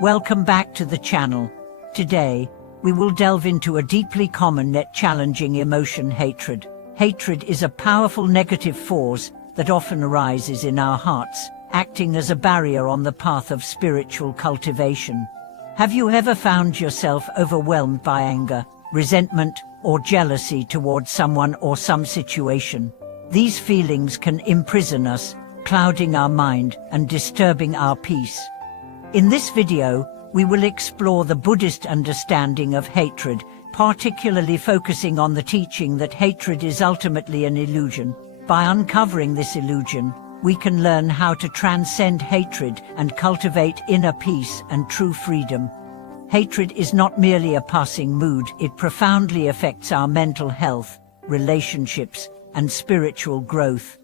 Welcome back to the channel. Today, we will delve into a deeply common yet challenging emotion: hatred. Hatred is a powerful negative force that often arises in our hearts, acting as a barrier on the path of spiritual cultivation. Have you ever found yourself overwhelmed by anger, resentment, or jealousy towards someone or some situation? These feelings can imprison us, clouding our mind and disturbing our peace. In this video, we will explore the Buddhist understanding of hatred, particularly focusing on the teaching that hatred is ultimately an illusion. By uncovering this illusion, we can learn how to transcend hatred and cultivate inner peace and true freedom. Hatred is not merely a passing mood, it profoundly affects our mental health, relationships, and spiritual growth.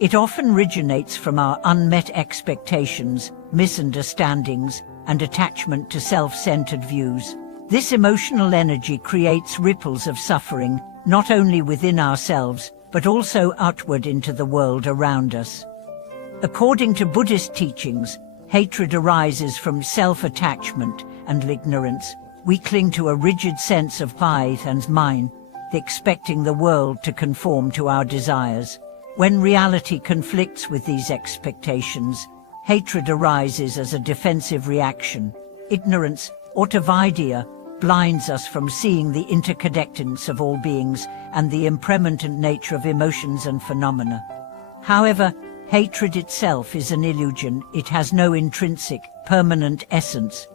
It often originates from our unmet expectations, misunderstandings, and attachment to self-centered views. This emotional energy creates ripples of suffering, not only within ourselves, but also outward into the world around us. According to Buddhist teachings, hatred arises from self-attachment and ignorance. We cling to a rigid sense of I and mine, expecting the world to conform to our desires. When reality conflicts with these expectations, hatred arises as a defensive reaction. Ignorance, or avidya, blinds us from seeing the interconnectedness of all beings and the impermanent nature of emotions and phenomena. However, hatred itself is an illusion. It has no intrinsic, permanent essence.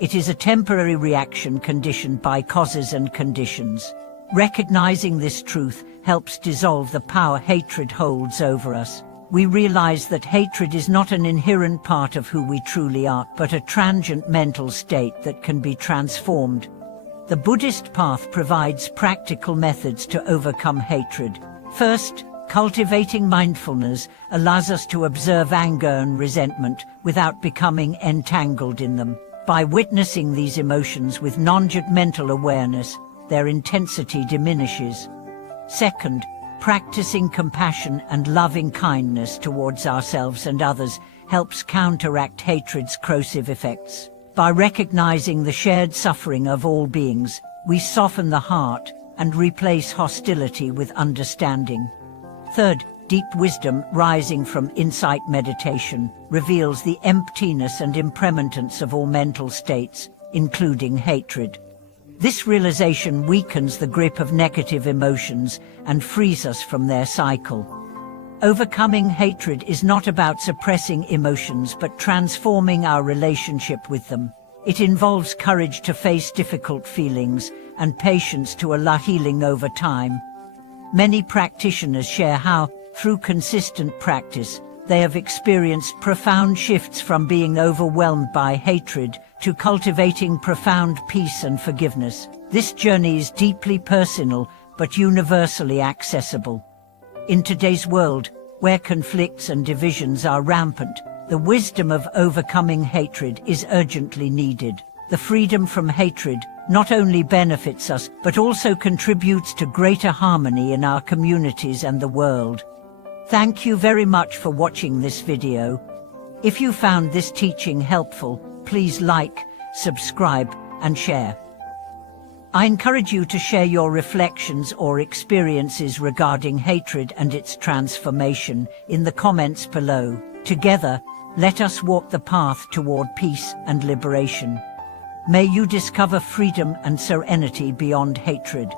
It is a temporary reaction conditioned by causes and conditions. Recognizing this truth helps dissolve the power hatred holds over us. We realize that hatred is not an inherent part of who we truly are, but a transient mental state that can be transformed. The Buddhist path provides practical methods to overcome hatred. First, cultivating mindfulness allows us to observe anger and resentment without becoming entangled in them. By witnessing these emotions with non-judgmental awareness, their intensity diminishes. Second, practicing compassion and loving kindness towards ourselves and others helps counteract hatred's corrosive effects. By recognizing the shared suffering of all beings, we soften the heart and replace hostility with understanding. Third, deep wisdom rising from insight meditation reveals the emptiness and impermanence of all mental states, including hatred. This realization weakens the grip of negative emotions and frees us from their cycle. Overcoming hatred is not about suppressing emotions but transforming our relationship with them. It involves courage to face difficult feelings and patience to allow healing over time. Many practitioners share how, through consistent practice, they have experienced profound shifts from being overwhelmed by hatred to cultivating profound peace and forgiveness. This journey is deeply personal but universally accessible. In today's world, where conflicts and divisions are rampant, the wisdom of overcoming hatred is urgently needed. The freedom from hatred not only benefits us but also contributes to greater harmony in our communities and the world. Thank you very much for watching this video. If you found this teaching helpful, please like, subscribe, and share. I encourage you to share your reflections or experiences regarding hatred and its transformation in the comments below. Together, let us walk the path toward peace and liberation. May you discover freedom and serenity beyond hatred.